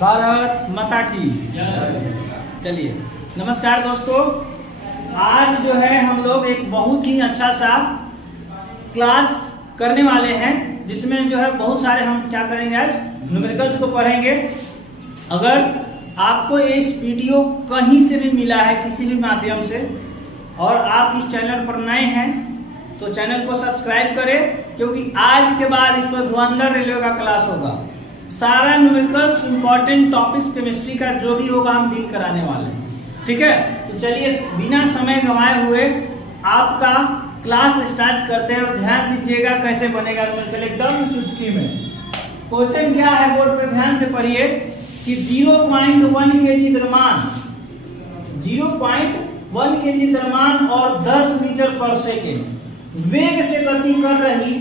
भारत माता की। चलिए नमस्कार दोस्तों, आज जो है हम लोग एक बहुत ही अच्छा सा क्लास करने वाले हैं जिसमें जो है बहुत सारे हम क्या करेंगे, आज न्यूमेरिकल्स को पढ़ेंगे। अगर आपको इस वीडियो कहीं से भी मिला है किसी भी माध्यम से और आप इस चैनल पर नए हैं तो चैनल को सब्सक्राइब करें, क्योंकि आज के बाद इस पर धुरंधर रेलवे का क्लास होगा। सारा न्यूमेरिकल्स इंपॉर्टेंट टॉपिक्स केमिस्ट्री का जो भी होगा हम डील कराने वाले हैं, ठीक है। तो चलिए बिना समय गंवाए हुए आपका क्लास स्टार्ट करते हैं और ध्यान दीजिएगा कैसे बनेगा न्यूमेरिकल एकदम चुटकी में। क्वेश्चन क्या है बोर्ड पे ध्यान से पढ़िए कि 0.1 kg द्रव्यमान 0.1 kg द्रव्यमान और 10 मीटर पर सेकेंड वेग से गति कर रही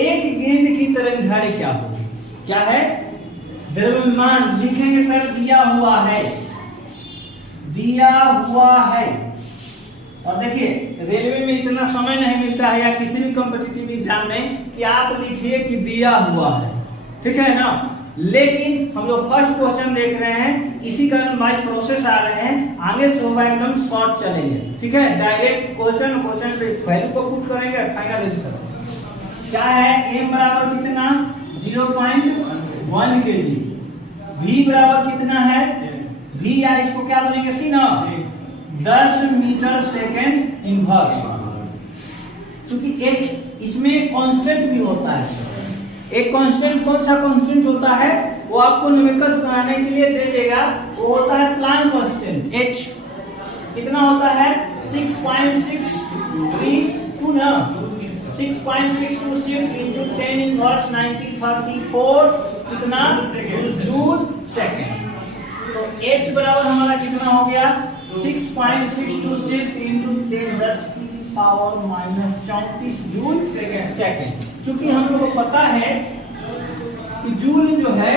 एक गेंद की तरंगधारी क्या होगी। क्या है? द्रव्यमान लिखेंगे सर, दिया हुआ है, दिया हुआ है। और देखिए रेलवे में इतना समय नहीं मिलता है या किसी भी कॉम्पिटिटिव एग्जाम में कि आप लिखिए कि दिया हुआ है, ठीक है ना। लेकिन हम लोग फर्स्ट क्वेश्चन देख रहे हैं, इसी कारण बाय प्रोसेस आ रहे हैं, आगे से होगा एकदम शॉर्ट चलेंगे, ठीक है। डायरेक्ट क्वेश्चन पे वैल्यू को पुट करेंगे, फाइनल आंसर क्या है। m बराबर कितना 0.1 kg, v बराबर कितना है v, या इसको क्या बनेगा सी ना 10 मीटर सेकेंड इनवर्स। क्योंकि एक इसमें कांस्टेंट भी होता है, एक कांस्टेंट कौन सा कांस्टेंट होता है वो आपको न्यूमेरिकल्स बनाने के लिए दे देगा, वो होता है प्लांक कांस्टेंट h। कितना होता है 6.632 ना 6.626 into 10 inverse 1934 कितना जूल सेकेंड। तो h बराबर हमारा कितना हो गया 6.626 into 10 पावर -34 जूल सेकेंड। क्योंकि हम लोग को पता है कि जूल जो है,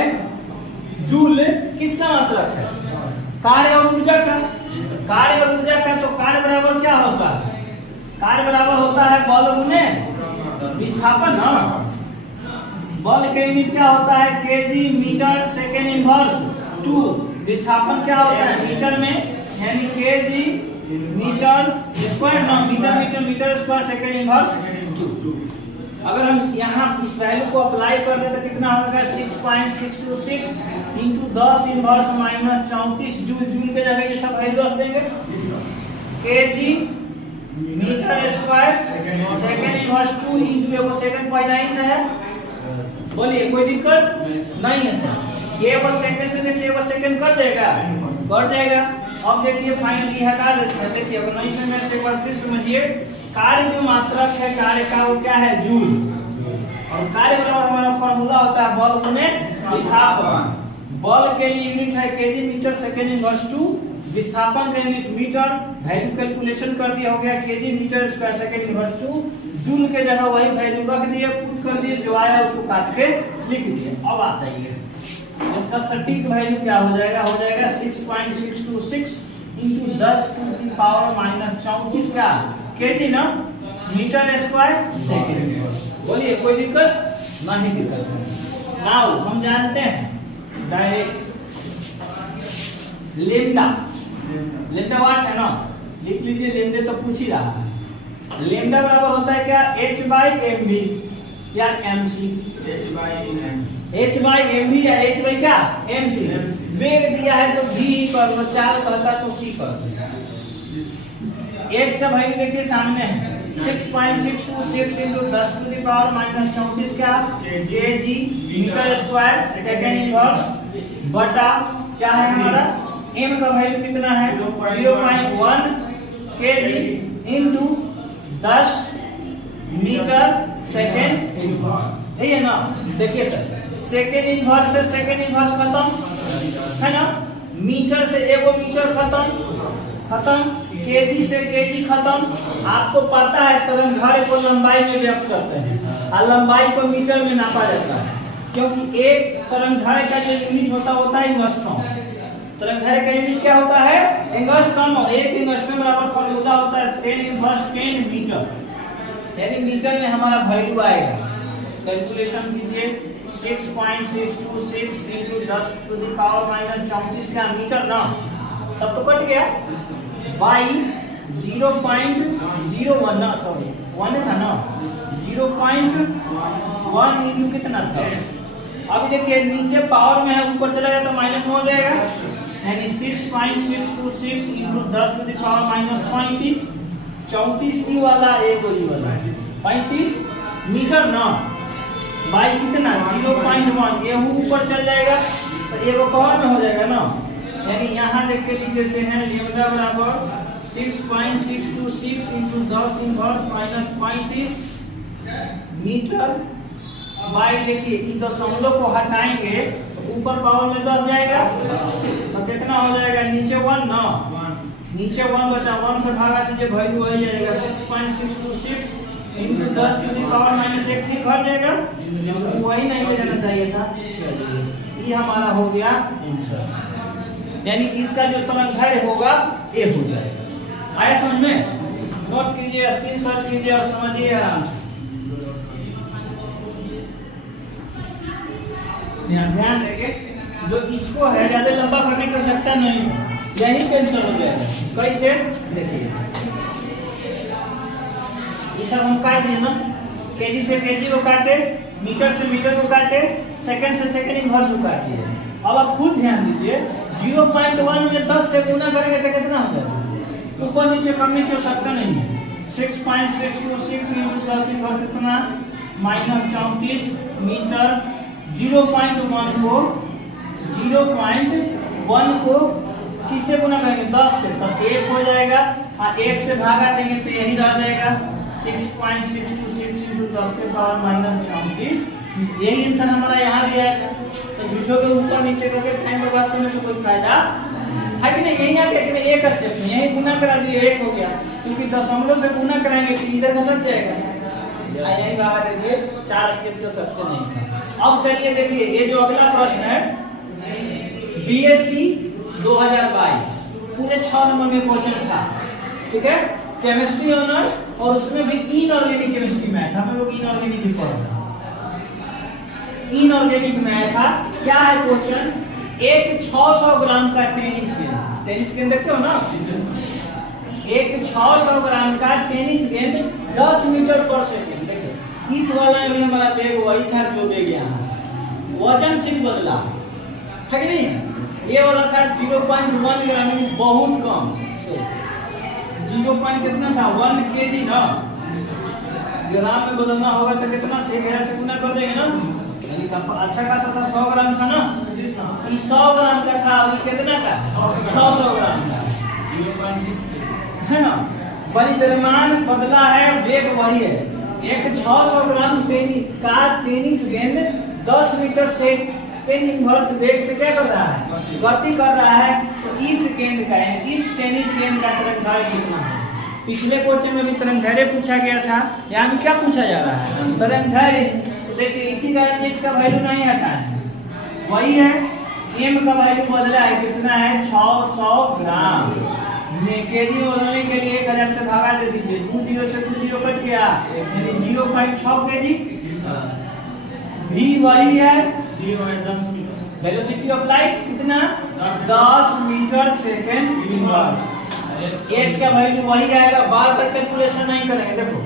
जूल किसका मतलब है कार्य और ऊर्जा का, कार्य और ऊर्जा का। तो कार्य बराबर क्या होता है, कार्य बराबर होता है बल गुणे विस्थापन। बल के यूनिट क्या होता है केजी मीटर सेकेंड इनवर्स 2, विस्थापन क्या होता है मीटर में, यानी केजी मीटर स्क्वायर ना मीटर स्क्वायर सेकेंड इनवर्स 2। अगर हम यहाँ इस वैल्यू को अप्लाई कर दे तो कितना होगा 6.626 into 10 इनवर्स -34 जूल। जूल के जगह ये सब वैल्यू रख देंगे, kg metre square second inverse 2 into वो सेकंड पहला ही से है। बोलिए कोई दिक्कत नहीं है सर। ये वो सेकंड से देखिए वो सेकंड कर देगा, कर जाएगा। अब देखिए फाइनली हटा देते हैं। देखिए अगर नहीं समझ में एक बार फिर समझिए, कार्य जो मात्रक है कार्य का वो क्या है जूल, और कार्य बराबर हमारा फॉर्मूला होता है बल गुणे विस्थापन। बल के लिए यूनिट है केजी मीटर सेकेंड इनवर्स 2, विस्थापन का यूनिट मीटर, वैल्यू कैलकुलेशन कर दिया हो गया kg metre square second inverse 2। Joule के जगह वही वैल्यू रख दिए, पुट कर दिए, जो आया उसको काट के लिख दिए। अब आता है इसका सटीक वैल्यू क्या हो जाएगा, 6.626 into 10 to the power -34 क्या केजी ना मीटर स्क्वायर सेकेंड इनवर्स। बोलिए कोई दिक्कत नहीं, दिक्कत है। नाउ हम जानते हैं डायरेक्ट लेम्डा, लेम्डा वाट है ना, लिख लीजिए। लेम्डे तो पूछ ही रहा है। लेम्डा बराबर होता है क्या h/mv या mc, h/mv या h by क्या mc। वेग दिया है तो v कर लो, चाल कहता तो c कर लो। h का वैल्यू देखिए सामने है 6.626 into 10 to the power -34 क्या kg metre square second inverse बटा क्या है हमारा m का वैल्यू कितना है 0.1 kg into 10 metre second inverse, है ना। देखिए सर सेकेंड इनवर्स से सेकेंड इनवर्स खत्म है ना, मीटर से एगो मीटर खत्म, केजी से केजी खत्म। आपको पता है तरंगधारी को लंबाई में व्यक्त करते हैं और लंबाई को मीटर में नापा जाता है, क्योंकि एक तरंगधारी का जो यूनिट होता है एंगस्ट्रॉम। तरंगधारी का यूनिट क्या होता है एंगस्ट्रॉम, और एक एंगस्ट्रॉम बराबर फॉर्मूला होता है 10 इनवर्स 10 मीटर, यानी मीटर में हमारा वैल्यू आएगा। कैलकुलेशन कीजिए 6.626 into 10 to the power minus 34 का मीटर ना, सब तो कट गया, बाई 0.01 ना, सॉरी 1 था ना, 0.1 इंटू कितना 10। अभी देखिए नीचे पावर में है, ऊपर चला गया तो माइनस में हो जाएगा, यानी 6.626 into 10 to the power minus 35, 34 e वाला एक ई वाला 35 मीटर ना, बाई कितना 0.1, ये ऊपर चल जाएगा तो ये वो पावर में हो जाएगा ना, यानी यहाँ देख के लिख देते हैं लैम्डा बराबर 6.626 into 10 inverse minus 35 metre, by देखिए इस दशमलव को हटाएंगे तो ऊपर पावर में 10 जाएगा तो कितना हो जाएगा, नीचे 1 ना, नीचे 1 बचा, 1 से भागा दीजिए वैल्यू आ जाएगा 6.626 into 10 to the power minus 1 ठीक हट जाएगा, वही नहीं ले जाना चाहिए था। चलिए ये हमारा हो गया आंसर, यानी इसका जो तरंग होगा ये हो जाएगा। आया समझ में? नोट कीजिए, स्क्रीनशॉट कीजिए और समझिए आराम से। ध्यान देंगे, जो इसको है ज्यादा लंबा करने की आवश्यकता नहीं है, यही कैंसिल हो जाएगा। कैसे? देखिए ये सब हम काट देना, केजी से केजी को काटे, मीटर से मीटर को काटे, सेकंड से सेकंड इनवर्स को काटिए। अब आप खुद ध्यान दीजिए, 0.1 में 10 से गुना करेंगे तो कितना हो जाएगा, ऊपर नीचे करने की आवश्यकता नहीं है। 6.626 इंटू 10 इनवर्स कितना माइनस 34 मीटर, 0.1 को किससे गुना करेंगे 10 से, तब 1 हो जाएगा, और 1 से भागा देंगे तो यही रह जाएगा 6.626 इंटू 10 के पावर माइनस 34। यही आंसर हमारा यहाँ भी आया था। तो झूठों के ऊपर नीचे करके टाइम बर्बाद करने से कोई फायदा है कि नहीं। यही आके में एक स्टेप में यही गुना करा दिए 1 हो गया, क्योंकि दशमलव से गुना कराएंगे तो इधर घसट जाएगा, यही भागा दे दिए, 4 स्टेप जो सबसे नहीं था। अब चलिए देखिए, ये जो अगला प्रश्न है बीएससी 2022 पूरे 6 नंबर में क्वेश्चन था, ठीक है, केमिस्ट्री ऑनर्स, और उसमें भी इनऑर्गेनिक केमिस्ट्री मैथ, हम लोग इनऑर्गेनिक भी पढ़ रहे हैं। इनऑर्गेनिक मैथ था, क्या है क्वेश्चन, एक 600 ग्राम का टेनिस गेंद देखते हो ना, एक 600 ग्राम का टेनिस गेंद 10 मीटर पर सेकंड, देखो इस वाला में हमारा वेग वही था जो वेग यहाँ, वजन सिर्फ बदला है कि नहीं। ये वाला था 0.1 ग्राम, बहुत कम, 0. कितना था 1 kg ना, ग्राम में बदलना होगा तो कितना से 11 से गुना कर देंगे ना, यानी अच्छा खासा था, 100 ग्राम था ना, ये 100 ग्राम का था, अभी कितना का 600 ग्राम का, 0.6 है ना, परिमाण बदला है, वेग वही है। एक 600 ग्राम टेनिस गेंद 10 मीटर से टेन इनवर्स वेग से क्या कर रहा है, गति कर रहा है, तो इस गेंद का इस टेनिस गेंद का तरंगदैर्घ्य कितना है। पिछले क्वेश्चन में भी तरंगदैर्घ्य पूछा गया था, यहाँ भी क्या पूछा जा रहा है, तरंगदैर्घ्य। तो देखिए इसी का एच का वैल्यू नहीं आता है, वही है, एम का वैल्यू बदला है, कितना है 600 ग्राम, केजी बदलने के लिए 1000 से भागा दे दीजिए, 2 0 से 2 0 कट गया, यानी 0.6 केजी। भी वही है, वेलोसिटी ऑफ लाइट कितना 10 मीटर सेकेंड इनवर्स, एच का वैल्यू वही आएगा, बार बार कैलकुलेशन नहीं करेंगे। देखो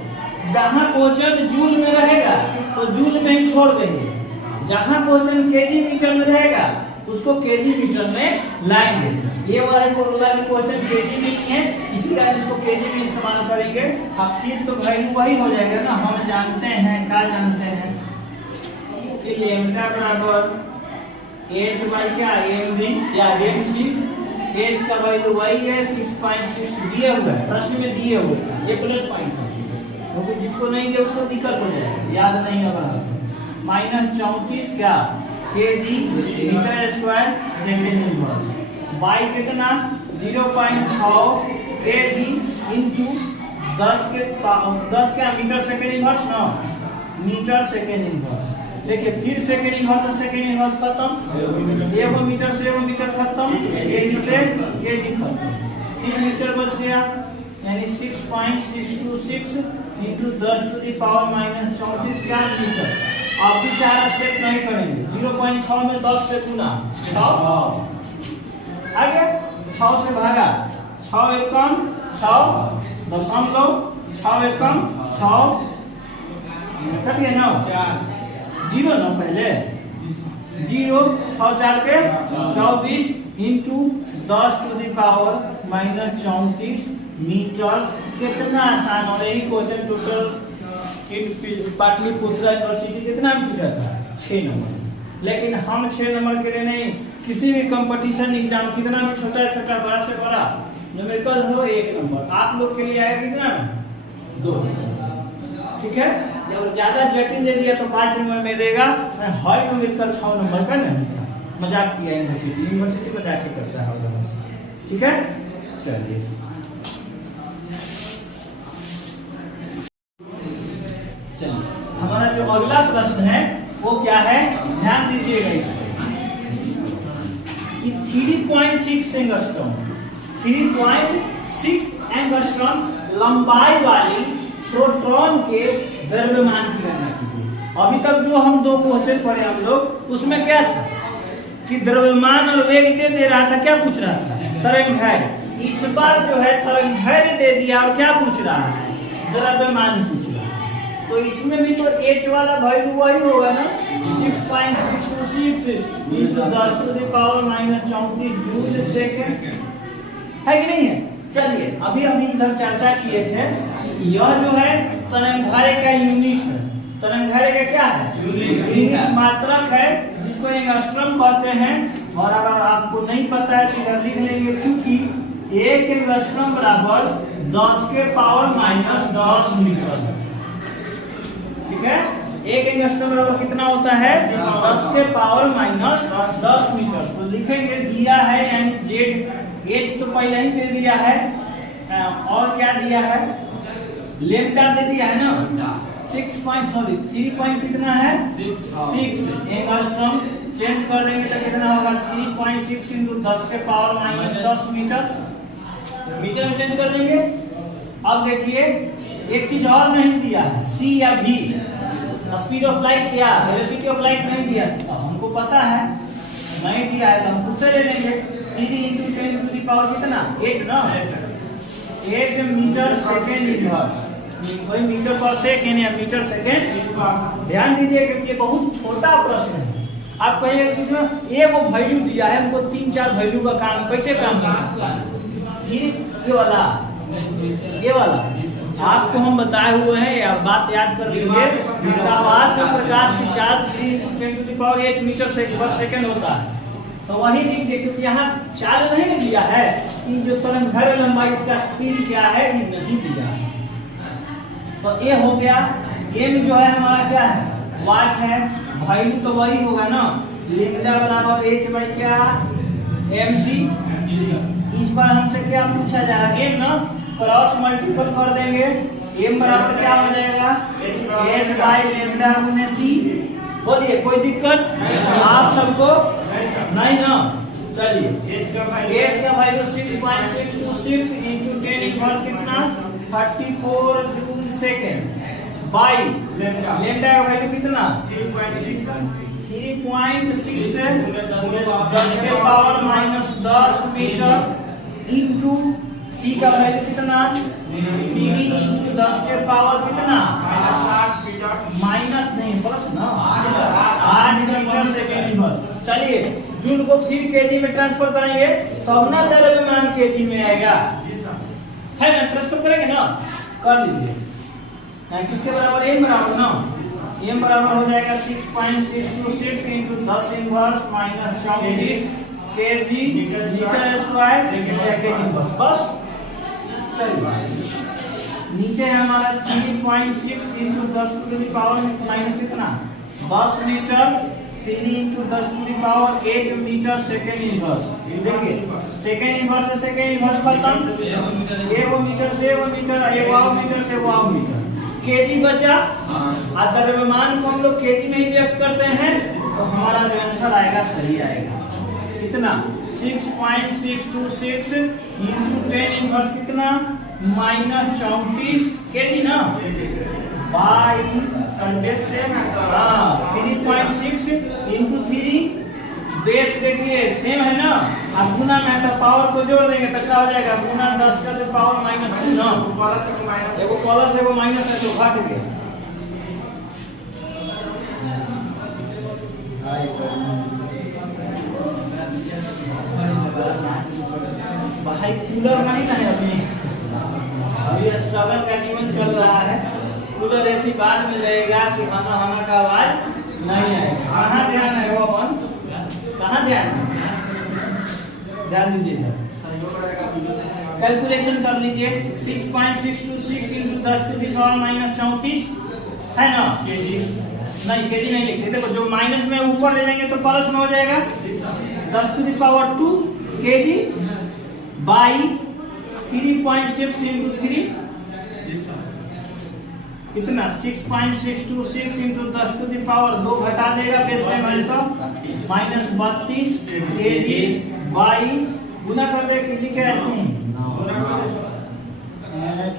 जहां क्वेश्चन जूल में रहेगा तो जूल में ही छोड़ देंगे, जहां क्वेश्चन केजी मीटर में रहेगा उसको केजी मीटर में लाएंगे। ये वाला क्वेश्चन केजी में है, इसी कारण इसको केजी में इस्तेमाल करेंगे। अब फिर तो वैल्यू वही हो जाएगा ना, हम जानते हैं, क्या जानते हैं कि लैम्डा बराबर h बाई क्या mv या mc, h का वैल्यू वही है 6.6 दिया हुआ है, प्रश्न में दिए हुए हैं, ये प्लस पॉइंट है, क्योंकि जिसको नहीं दिया उसको दिक्कत हो जाएगा, याद नहीं होगा। माइनस 34 क्या kg metre square second inverse, by कितना 0.6 केजी इनटू 10 क्या मीटर सेकेंड इनवर्स ना, मीटर सेकेंड इनवर्स। देखिए फिर सेकेंड इनवर्स और सेकेंड इनवर्स खत्म, एगो मीटर से एगो मीटर खत्म, केजी से केजी खत्म, 3 मीटर बच गया, यानी 6.626 into 10 to the power minus 34 क्या मीटर। अब भी 4 स्टेप नहीं करेंगे। 0.6 में 10 से गुना 6 आगे 6 से भागा 6 एकम 6 दशमलव 6 एकम 6 कटिए ना 0 ना पहले 0 6 4 के 24 into 10 to the power -34 metre. कितना आसान और यही क्वेश्चन टोटल पाटलिपुत्र यूनिवर्सिटी कितना में पूछा था 6 नंबर। लेकिन हम 6 नंबर के लिए नहीं, किसी भी कंपटीशन एग्जाम कितना भी छोटा छोटा बड़ा से बड़ा न्यूमेरिकल हो 1 नंबर, आप लोग के लिए आएगा कितना में 2 नंबर। ठीक है, जब ज्यादा जटिल दे दिया तो 5 नंबर में देगा। हर न्यूमेरिकल 6 नंबर का नहीं था, मजाक किया यूनिवर्सिटी मजाक ही करता है। ठीक है, चलिए हमारा जो अगला प्रश्न है वो क्या है, ध्यान दीजिएगा इस पे कि 3.6 एंगस्ट्रॉम 3.6 एंगस्ट्रॉम लंबाई वाली प्रोटॉन के द्रव्यमान की गणना कीजिए। अभी तक जो हम 2 क्वेश्चन पढ़े हम लोग, उसमें क्या था कि द्रव्यमान और वेग दे रहा था, क्या पूछ रहा था तरंग। इस बार जो है तरंग दे दिया और क्या पूछ रहा है, द्रव्यमान पूछ रहा है। तो इसमें भी तो h वाला वैल्यू वही होगा ना 6.626 into 10 to the power -34 joule second, है कि नहीं है। चलिए अभी इधर चर्चा किए थे, यह जो है तरंगधारे का यूनिट है। तरंगधारे का क्या है, यूनिट मात्रक है, जिसको एंगस्ट्रॉम कहते हैं। और अगर आपको नहीं पता है तो इधर लिख लेंगे, क्योंकि 1 एंगस्ट्रॉम बराबर 10 के पावर -10 मीटर। ठीक है, 1 एंगस्ट्रॉम बराबर कितना होता है 10 के पावर -10 मीटर। तो लिखेंगे दिया है यानी जेड एच तो पहले ही दे दिया है, और क्या दिया है लेम्डा दे दिया है ना 3 पॉइंट कितना है 6 एंगस्ट्रॉम। चेंज कर देंगे तो कितना होगा 3.6 into 10 के पावर -10 मीटर। मीटर में चेंज कर देंगे। अब देखिए एक चीज और नहीं दिया है, सी या भी स्पीड ऑफ लाइट या वेलोसिटी ऑफ लाइट नहीं दिया। तो हमको पता है नहीं दिया है तो हम खुद से ले लेंगे। 3 into 10 to the power कितना 8 ना 8 मीटर सेकेंड इनवर्स, वही मीटर पर सेकेंड या मीटर सेकेंड। ध्यान दीजिए क्योंकि ये बहुत छोटा प्रश्न है। आप कहेंगे इसमें ये वो वैल्यू दिया है, हमको 3-4 वैल्यू का काम कैसे काम करना, ये वाला आपको हम बताए हुए हैं, या बात याद कर लीजिए। प्रकाश की charge 3 into 10 to the power 8 metre पर सेकेंड होता है। तो वही लिख दे, क्योंकि यहाँ चार्ज नहीं दिया है कि जो तरंगदैर्घ्य लंबाई इसका स्पीड क्या है ये नहीं दिया है। तो ये हो गया। एम जो है हमारा क्या है वाट है, वैल्यू तो वही होगा ना लैम्डा बराबर h बाई क्या mc। इस बार हमसे क्या पूछा जा रहा है एम ना, क्रॉस मल्टीपल कर देंगे, एम बराबर क्या हो जाएगा h बाई लैम्डा गुने c। बोलिए कोई दिक्कत आप सबको नहीं ना। चलिए h का वैल्यू 6.626 into 10 इनवर्स कितना 34 जूल सेकेंड बाई लैम्डा का वैल्यू कितना 3.6 10 के पावर -10 मीटर इंटू सी का वैल्यू कितना 3 into 10 के पावर कितना माइनस नहीं प्लस ना 8 मीटर सेकेंड इनवर्स। चलिए जूल को फिर केजी में ट्रांसफर करेंगे तो अपना द्रव्यमान केजी में आएगा, है ना। ट्रांसफर करेंगे ना, कर लीजिए। किसके बराबर m बराबर ना m बराबर हो जाएगा 6.626 into 10 inverse -34 kg metre square second inverse. बस चलिए नीचे है हमारा 3.6 into 10 to the power minus कितना 10 metre 3 into 10 to the power 8 metre second inverse. देखिए सेकेंड इनवर्स से सेकेंड इनवर्स खत्म, एगो मीटर से एगो मीटर, एगो मीटर से एगो मीटर, केजी बचा। द्रव्यमान को हम लोग केजी में ही व्यक्त करते हैं, तो हमारा जो आंसर आएगा सही आएगा। कितना 6.626 into 10 इनवर्स कितना -34 केजी ना। बाई संडे सेम है तो 3.6 इंटू 3 बेस देखिए सेम है ना, अब गुना में तो पावर को जोड़ देंगे तो क्या हो जाएगा, गुना 10 का पावर -2 ना, प्लस और माइनस एगो प्लस एगो माइनस है तो घट गया। भाई कूलर नहीं ना है अभी स्ट्रगल का जीवन चल रहा है, कूलर ऐसी बात में रहेगा कि खाना खाना का आवाज नहीं आएगा। कहाँ ध्यान है वो अपन, कहाँ ध्यान दीजिए, कैलकुलेशन कर लीजिए। 6.626 इंटू 10 टू द पावर -34 है ना, नहीं केजी नहीं लिखते, देखो जो माइनस में ऊपर ले जाएंगे तो प्लस में हो जाएगा 10 to the power 2 kg by 3.6 into 3 कितना 6.626 इंटू 10 टू द पावर 2 घटा देगा बेस से -32 केजी बाई गुना कर दे लिखे ऐसे ही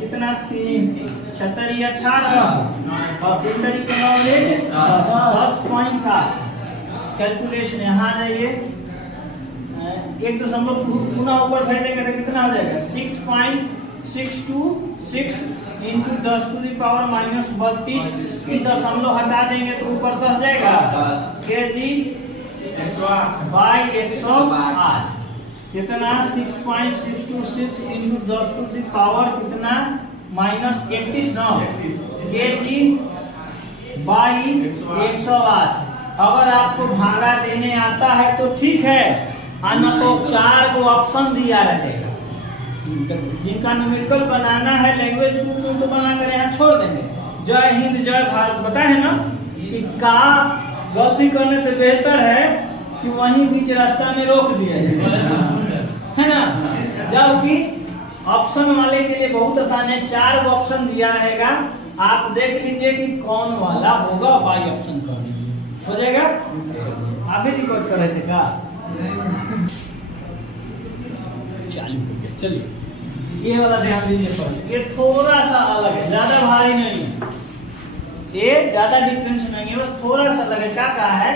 कितना 3 76 18 और 3 तरीके 10.8 कैलकुलेशन यहाँ जाइए 1.2 गुना ऊपर भेजेंगे तो कितना हो जाएगा 6.626 इंटू 10 टू द पावर -32 की दशमलव हटा देंगे तो ऊपर 10 जाएगा केजी बाई 108 कितना 6.626 इंटू 10 टू द पावर कितना -31 ना केजी बाई 108। अगर आपको भागा देने आता है तो ठीक है, अन्य तो 4 को ऑप्शन दिया रहेगा, जिनका न्यूमेरिकल बनाना है लैंग्वेज बुक में तो बना कर यहाँ छोड़ देंगे। जय हिंद जय भारत बताए है ना कि का गलती करने से बेहतर है कि वहीं बीच रास्ता में रोक दिया जाए, है ना, जबकि ऑप्शन वाले के लिए बहुत आसान है, 4 ऑप्शन दिया रहेगा, आप देख लीजिए कि कौन वाला होगा, बाई ऑप्शन कर लीजिए, हो जाएगा। आप भी रिकॉर्ड कर रहे थे क्या, चालू हो गया, चलिए ये वाला ध्यान दीजिए पर, ये थोड़ा सा अलग है, ज्यादा भारी नहीं है, ये ज्यादा डिफरेंस नहीं है, बस थोड़ा सा अलग है। क्या कहा है,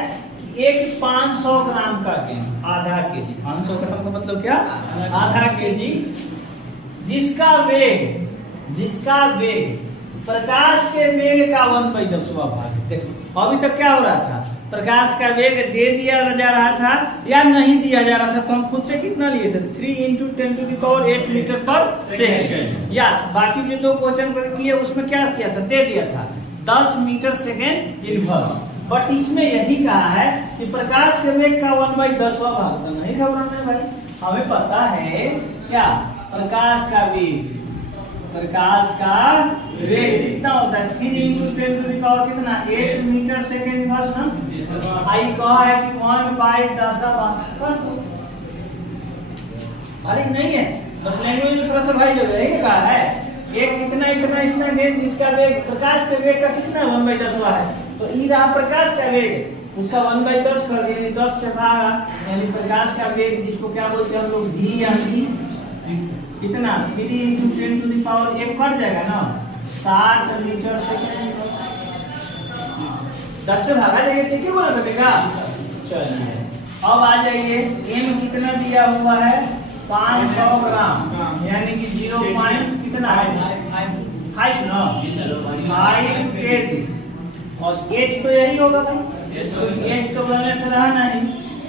एक 500 ग्राम का गेंद आधा केजी, 500 ग्राम का मतलब क्या, आधा केजी, जिसका वेग प्रकाश के वेग का 1/10 भाग। देखो अभी तक क्या हो रहा था, प्रकाश का वेग दे दिया जा रहा था या नहीं दिया जा रहा था, तो हम खुद से कितना लिए थे 3 into 10 to the power 8 metre पर सेकेंड, या बाकी जो 2 क्वेश्चन किए उसमें क्या किया था, दे दिया था 10 मीटर सेकेंड इनवर्स। बट इसमें यही कहा है कि प्रकाश के वेग का 1/10 भाग, तो नहीं घबराना भाई, हमें पता है क्या, प्रकाश का वेग कितना होता है 3 इंटू 10 टू द पावर कितना 8 मीटर सेकेंड इनवर्स ना, आई कहा है कि 1/10 अरे नहीं है, बस लैंग्वेज में थोड़ा सा भाई जो है कहा है एक इतना वेग, जिसका वेग प्रकाश के वेग का कितना 1/10 है, तो ई रहा प्रकाश का वेग, उसका 1/10 कर दिया, 10 से भागा, यानी प्रकाश का वेग जिसको क्या बोलते हैं हम लोग v यानी कितना 3 into 10 to the power 1 cut जाएगा ना 60 मीटर सेकेंड, 10 से भागा जाएगा, ठीक है बोला लगेगा। चलिए अब आ जाइए, m कितना दिया हुआ है 500 ग्राम, यानी कि 0. कितना 5 ना 5 केजी, और h तो यही होगा भाई, h तो बनने से रहा नहीं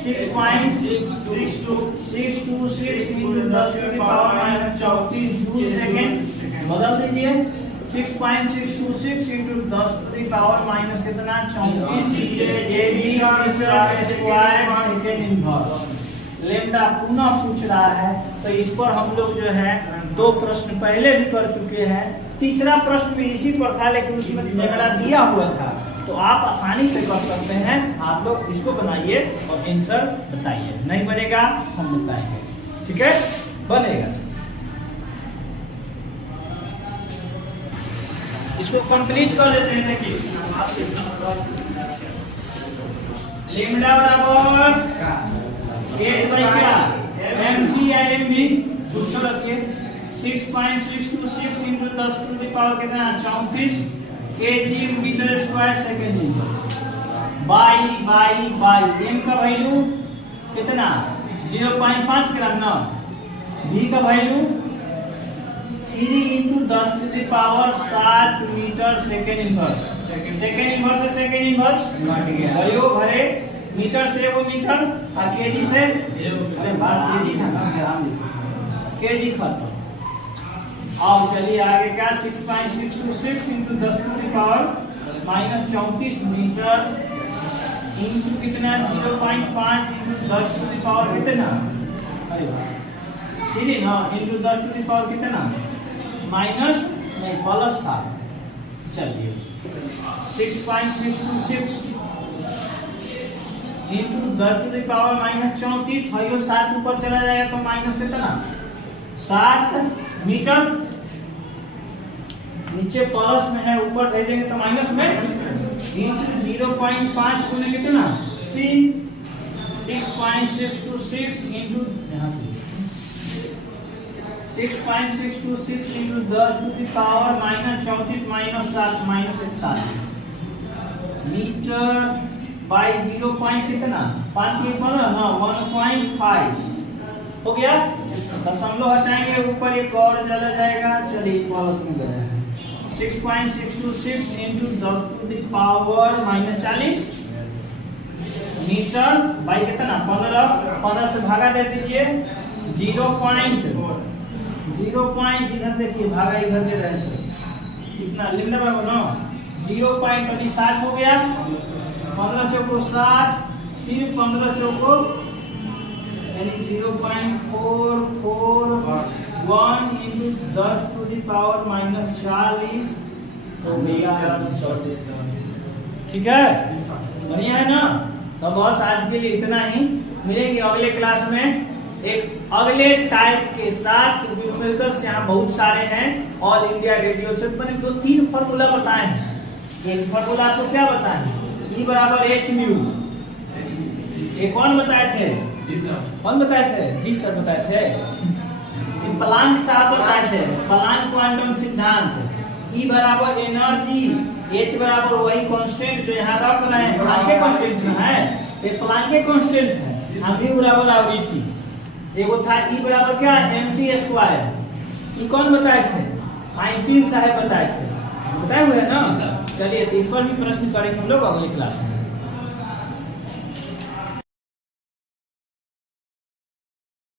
6.626 into 10 to the power -34 joule second, बदल दीजिए 6.626 into 10 to the power minus कितना 34 kg metre square second inverse. Lambda पुनः पूछ रहा है, तो इस पर हम लोग जो है 2 प्रश्न पहले भी कर चुके हैं, तीसरा प्रश्न भी इसी पर था, लेकिन उसमें लेमडा दिया हुआ था, तो आप आसानी से कर सकते हैं। आप लोग इसको बनाइए और आंसर बताइए, नहीं बनेगा हम बताएंगे, ठीक है, बनेगा। इसको कंप्लीट कर लेते हैं, देखिए लेमडा बराबर h बाई क्या mc या mv दूसरा रखिए 6.626 इंटू 10 टू द पावर कितना 34 kg metre square second inch by m का वैल्यू कितना 0.5 ग्राम ना, v का value 3 × 10⁻7 metre second inverse. Second inverse से सेकेंड इनवर्स भयो भरे मीटर से वो मीटर और केजी से अरे बात केजी था ना ग्राम केजी खत्म। अब चलिए आगे क्या 6.626 × 10⁻−34 मीटर इंटू कितना 0.5 × 10⁻ कितना अरे ठीक ना इंटू 10⁻ कितना माइनस नहीं प्लस 7। चलिए 6.626 इंटू 10⁻−34 भाइयों 7 ऊपर चला जाएगा तो माइनस कितना 7 मीटर, नीचे प्लस में है ऊपर भेजेंगे तो माइनस में इंटू 0.5 गुने कितना 3 6.626 इंटू यहाँ से 6.626 इंटू 10⁻−34 -7 मीटर बाई 0. कितना 5 के ऊपर ना 1.5 हो गया। दशमलव हटाएंगे ऊपर एक और चला जाएगा। चलिए प्लस में गया 6.626 इंटू 10⁻40 मीटर बाई कितना 15 से भागा दे दीजिए 0. इधर देखिए भागा इधर दे रहे हैं कितना लिखना है बोलो 0.60 हो गया 15 चौको 60 फिर 15 चौको यानी 0.441 इंटू 10⁻40 हो गया। ठीक है बढ़िया है ना। तो बस आज के लिए इतना ही, मिलेंगे अगले क्लास में एक अगले टाइप के साथ, क्योंकि न्यूमेरिकल्स यहाँ बहुत सारे हैं। ऑल इंडिया रेडियो से मैंने 2-3 फॉर्मूला बताए हैं। एक फॉर्मूला तो क्या बताए E बराबर h म्यू, ये कौन बताए थे कौन बताए थे जी सर बताए थे प्लांक साहब बताए थे, प्लांक क्वांटम सिद्धांत। E बराबर एनर्जी, h बराबर वही कांस्टेंट जो यहाँ रख रहे हैं प्लांक के कांस्टेंट है, ये प्लांक के कांस्टेंट है। म्यू बराबर आवृत्ति, एगो था E बराबर क्या mc², ये कौन बताए थे आइंस्टीन साहब बताए थे, बताए हुए ना। चलिए इस पर भी प्रश्न करेंगे हम लोग अगली क्लास में।